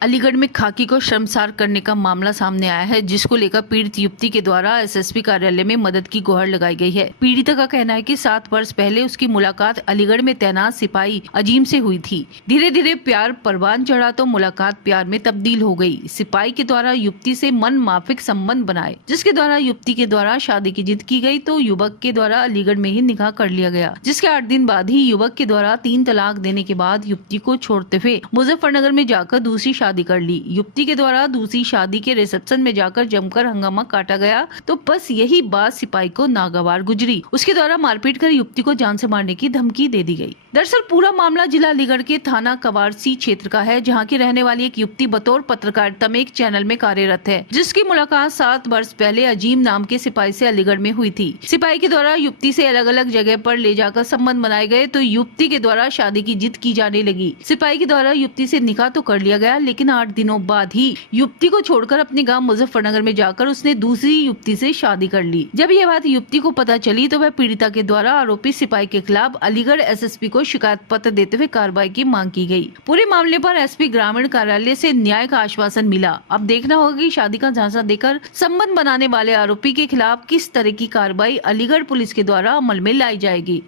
अलीगढ़ में खाकी को शर्मसार करने का मामला सामने आया है, जिसको लेकर पीड़ित युवती के द्वारा एसएसपी कार्यालय में मदद की गुहार लगाई गई है। पीड़िता का कहना है कि 7 वर्ष पहले उसकी मुलाकात अलीगढ़ में तैनात सिपाही अजीम से हुई थी। धीरे धीरे प्यार परवान चढ़ा तो मुलाकात प्यार में तब्दील हो गई। सिपाही के द्वारा युवती से मन माफिक संबंध बनाए, जिसके द्वारा युवती के द्वारा शादी की जिद की गई तो युवक के द्वारा अलीगढ़ में ही निकाह कर लिया गया, जिसके 8 दिन बाद ही युवक के द्वारा 3 तलाक देने के बाद युवती को छोड़ते हुए मुजफ्फरनगर में जाकर दूसरी शादी कर ली। युवती के द्वारा दूसरी शादी के रिसेप्शन में जाकर जमकर हंगामा काटा गया तो बस यही बात सिपाही को नागवार गुजरी। उसके द्वारा मारपीट कर युवती को जान से मारने की धमकी दे दी गई। दरअसल पूरा मामला जिला अलीगढ़ के थाना कवारसी क्षेत्र का है, जहां की रहने वाली एक युवती बतौर पत्रकारिता में एक चैनल में कार्यरत है, जिसकी मुलाकात 7 वर्ष पहले अजीम नाम के सिपाही से अलीगढ़ में हुई थी। सिपाही के द्वारा युवती से अलग अलग जगह पर ले जाकर संबंध बनाए गए तो युवती के द्वारा शादी की जिद की जाने लगी। सिपाही के द्वारा युवती से निकाह तो कर लिया गया, लेकिन 8 दिनों बाद ही युवती को छोड़कर अपने गांव मुजफ्फरनगर में जाकर उसने दूसरी युवती से शादी कर ली। जब यह बात युवती को पता चली तो वह पीड़िता के द्वारा आरोपी सिपाही के खिलाफ अलीगढ़ एसएसपी को शिकायत पत्र देते हुए कार्रवाई की मांग की गई। पूरे मामले पर एसपी ग्रामीण कार्यालय से न्याय का आश्वासन मिला। अब देखना होगा कि शादी का झांसा देकर संबंध बनाने वाले आरोपी के खिलाफ किस तरह की कार्रवाई अलीगढ़ पुलिस के द्वारा अमल में लाई जाएगी।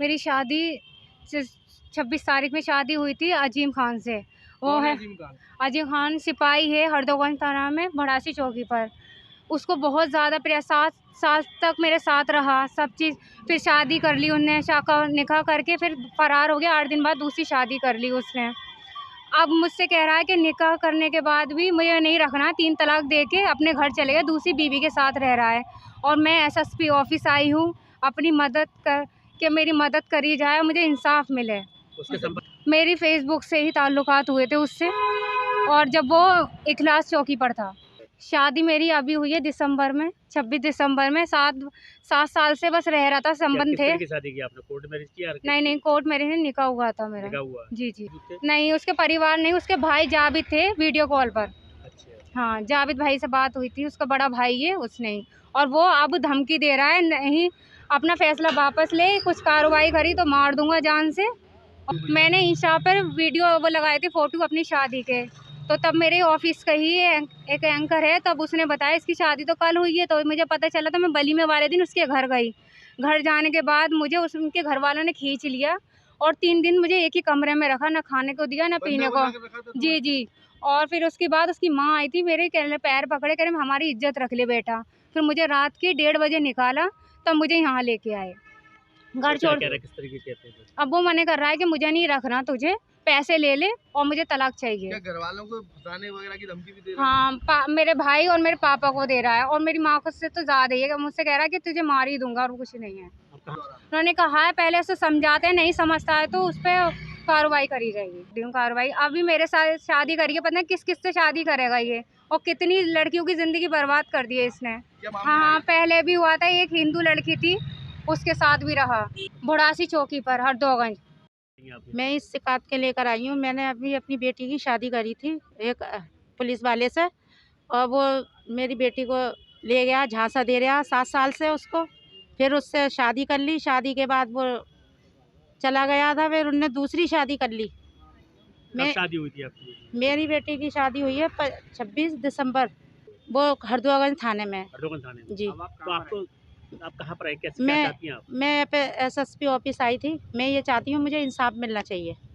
मेरी शादी 26 तारीख में शादी हुई थी अजीम खान से। वो है अजीम खान, सिपाही है हरदोगंज थाना में भड़ासी चौकी पर। उसको बहुत ज़्यादा प्रिय, 7 साल तक मेरे साथ रहा, सब चीज़। फिर शादी कर ली उनने, निकाह करके फिर फरार हो गया। 8 दिन बाद दूसरी शादी कर ली उसने। अब मुझसे कह रहा है कि निकाह करने के बाद भी मुझे नहीं रखना, 3 तलाक दे के अपने घर चले गया, दूसरी बीवी के साथ रह रहा है। और मैं एसएसपी ऑफिस आई हूँ अपनी मदद कर कि मेरी मदद करी जाए, मुझे इंसाफ मिले। मेरी फेसबुक से ही ताल्लुकात हुए थे उससे, और जब वो इखलास चौकी पर था। शादी मेरी अभी हुई है दिसंबर में, 26 दिसंबर में। 7 साल से बस रह रहा था, संबंध थे। शादी की आपने कोर्ट मैरिज किया? नहीं, कोर्ट मैरिज नहीं, निकाह हुआ था मेरा। निकाह हुआ? जी। नहीं, उसके परिवार नहीं, उसके भाई जाबिद थे वीडियो कॉल पर। अच्छा। हाँ, जाबिद भाई से बात हुई थी, उसका बड़ा भाई है उसने ही। और वो अब धमकी दे रहा है, नहीं अपना फैसला वापस ले, कुछ कार्रवाई करी तो मार दूंगा जान से। मैंने इंस्टा पर वीडियो वो लगाए थे, फोटो अपनी शादी के। तो तब मेरे ऑफिस का ही एक एंकर है, तब उसने बताया इसकी शादी तो कल हुई है। तो मुझे पता चला तो मैं वलीमे वाले दिन उसके घर गई। घर जाने के बाद मुझे उनके घर वालों ने खींच लिया और 3 दिन मुझे एक ही कमरे में रखा, ना खाने को दिया ना पीने को। जी। और फिर उसके बाद उसकी माँ आई थी, मेरे पैर पकड़े, कह रहे हमारी इज्जत रख ले बेटा। फिर मुझे रात के 1:30 बजे निकाला, तब मुझे यहाँ लेके आए घर छोड़। किस तरीके कहते हैं? अब वो मने कर रहा है कि मुझे नहीं रखना, तुझे पैसे ले ले और मुझे तलाक चाहिए। क्या घर वालों को फंसाने वगैरह की धमकी भी दे रहा है? हाँ, मेरे भाई और मेरे पापा को दे रहा है, और मेरी माँ को से तो ज़्यादा ही है। मुझसे कह रहा है कि तुझे मार ही दूंगा और कुछ नहीं है। उन्होंने कहा है पहले से समझाते हैं, नहीं समझता है तो उस पर कार्रवाई करी जाएगी। कार्रवाई अभी मेरे साथ शादी करिए, पता नहीं किस से शादी करेगा ये, और कितनी लड़कियों की ज़िंदगी बर्बाद कर दी है इसने। हाँ, पहले भी हुआ था, एक हिंदू लड़की थी, उसके साथ भी रहा भड़ासी चौकी पर हरदोगंज। मैं इस शिकायत के लेकर आई हूँ। मैंने अभी अपनी बेटी की शादी करी थी एक पुलिस वाले से, और वो मेरी बेटी को ले गया, झांसा दे रहा 7 साल से उसको। फिर उससे शादी कर ली, शादी के बाद वो चला गया था, फिर उनने दूसरी शादी कर ली। कब शादी हुई थी आपकी? मेरी बेटी की शादी हुई है 26 दिसंबर, वो हरदोगंज थाने में। हरदोगंज थाने में? जी। तो आप कहाँ पर आए, कैसे क्या चाहती हैं आप? मैं एसएसपी ऑफिस आई थी। मैं ये चाहती हूँ, मुझे इंसाफ मिलना चाहिए।